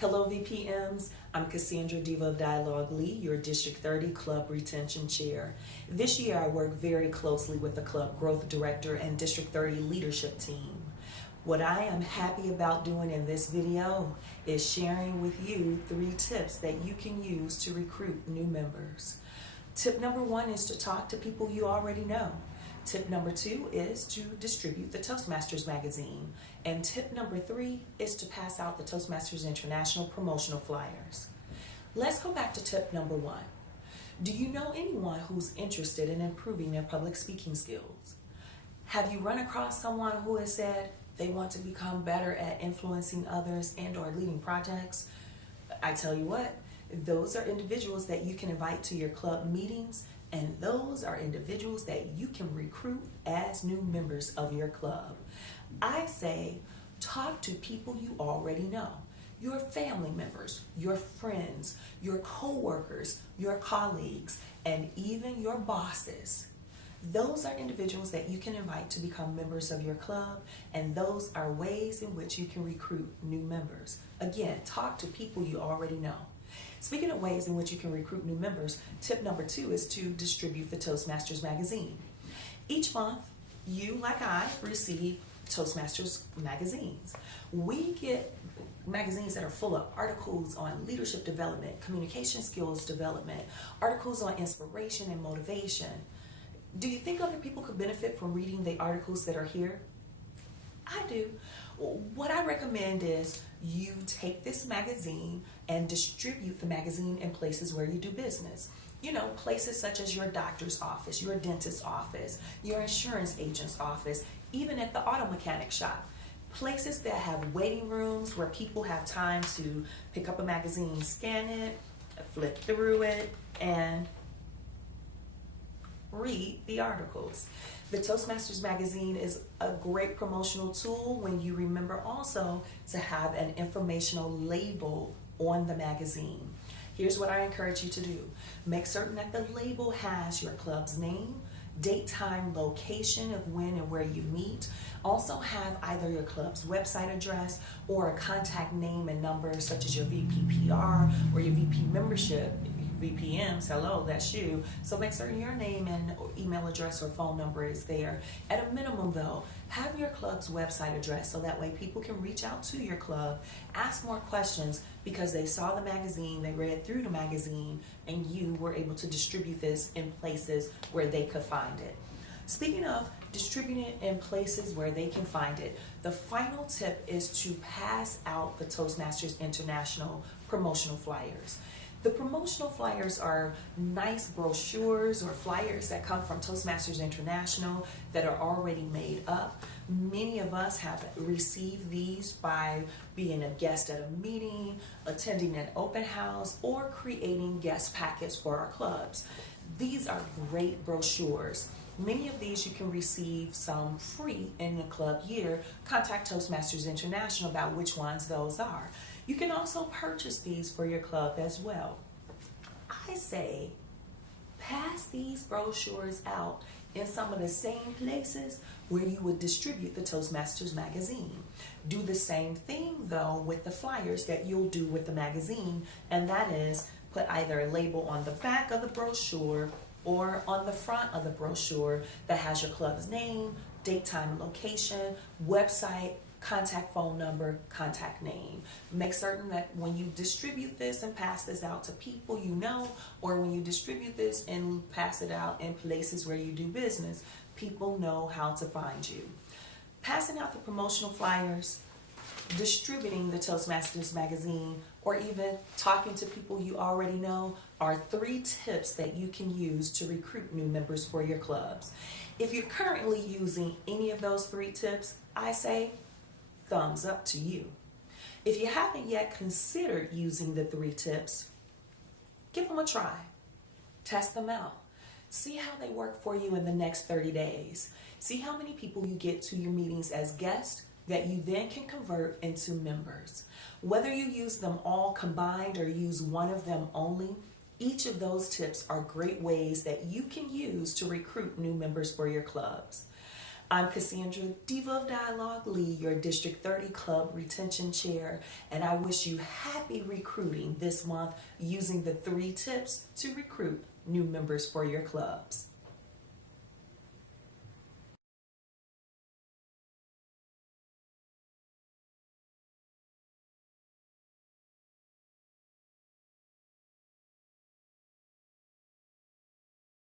Hello VPMs, I'm Cassandra Diva of Dialogue Lee, your District 30 Club Retention Chair. This year I work very closely with the Club Growth Director and District 30 leadership team. What I am happy about doing in this video is sharing with you 3 tips that you can use to recruit new members. Tip number 1 is to talk to people you already know. Tip number 2 is to distribute the Toastmasters magazine. And tip number 3 is to pass out the Toastmasters International promotional flyers. Let's go back to tip number 1. Do you know anyone who's interested in improving their public speaking skills? Have you run across someone who has said they want to become better at influencing others and or leading projects? I tell you what, those are individuals that you can invite to your club meetings, and those are individuals that you can recruit as new members of your club. I say talk to people you already know. Your family members, your friends, your co-workers, your colleagues, and even your bosses. Those are individuals that you can invite to become members of your club, and those are ways in which you can recruit new members. Again, talk to people you already know. Speaking of ways in which you can recruit new members, tip number 2 is to distribute the Toastmasters magazine. Each month, you, like I, receive Toastmasters magazines. We get magazines that are full of articles on leadership development, communication skills development, articles on inspiration and motivation. Do you think other people could benefit from reading the articles that are here? I do. What I recommend is you take this magazine and distribute the magazine in places where you do business. You know, places such as your doctor's office, your dentist's office, your insurance agent's office, even at the auto mechanic shop. Places that have waiting rooms where people have time to pick up a magazine, scan it, flip through it, and read the articles. The Toastmasters magazine is a great promotional tool when you remember also to have an informational label on the magazine. Here's what I encourage you to do. Make certain that the label has your club's name, date, time, location of when and where you meet. Also have either your club's website address or a contact name and number such as your VPPR or your VP membership. VPMs, hello, that's you. So make certain your name and email address or phone number is there. At a minimum though, have your club's website address so that way people can reach out to your club, ask more questions because they saw the magazine, they read through the magazine, and you were able to distribute this in places where they could find it. Speaking of distributing it in places where they can find it, the final tip is to pass out the Toastmasters International promotional flyers. The promotional flyers are nice brochures or flyers that come from Toastmasters International that are already made up. Many of us have received these by being a guest at a meeting, attending an open house, or creating guest packets for our clubs. These are great brochures. Many of these you can receive some free in the club year. Contact Toastmasters International about which ones those are. You can also purchase these for your club as well. I say pass these brochures out in some of the same places where you would distribute the Toastmasters magazine. Do the same thing though with the flyers that you'll do with the magazine, and that is put either a label on the back of the brochure or on the front of the brochure that has your club's name, date, time, location, website, contact phone number, contact name. Make certain that when you distribute this and pass this out to people you know, or when you distribute this and pass it out in places where you do business, people know how to find you. Passing out the promotional flyers, distributing the Toastmasters magazine, or even talking to people you already know are 3 tips that you can use to recruit new members for your clubs. If you're currently using any of those 3 tips, I say thumbs up to you. If you haven't yet considered using the 3 tips, give them a try. Test them out. See how they work for you in the next 30 days. See how many people you get to your meetings as guests that you then can convert into members. Whether you use them all combined or use one of them only, each of those tips are great ways that you can use to recruit new members for your clubs. I'm Cassandra, Diva of Dialogue Lee, your District 30 Club Retention Chair, and I wish you happy recruiting this month using the 3 tips to recruit new members for your clubs.